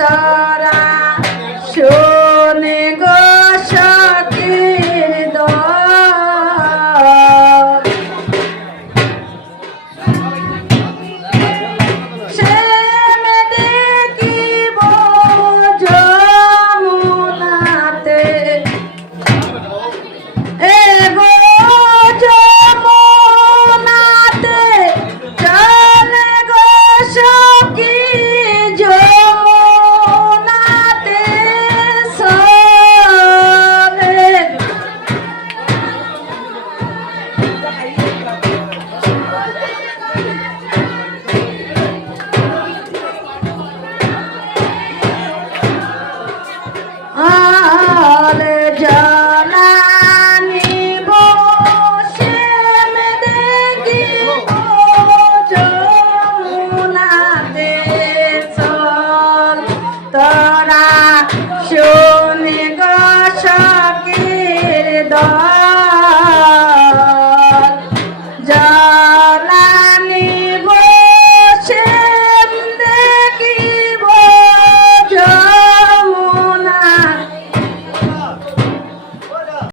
তোরা শোনে গো সখীর দল সে দেখিব যমুনাতে এ গো যমুনাতে চলে গো সখী যমুনাতে চলে আলে জানানি বসে দেখিব যমুনাতে চল তোরা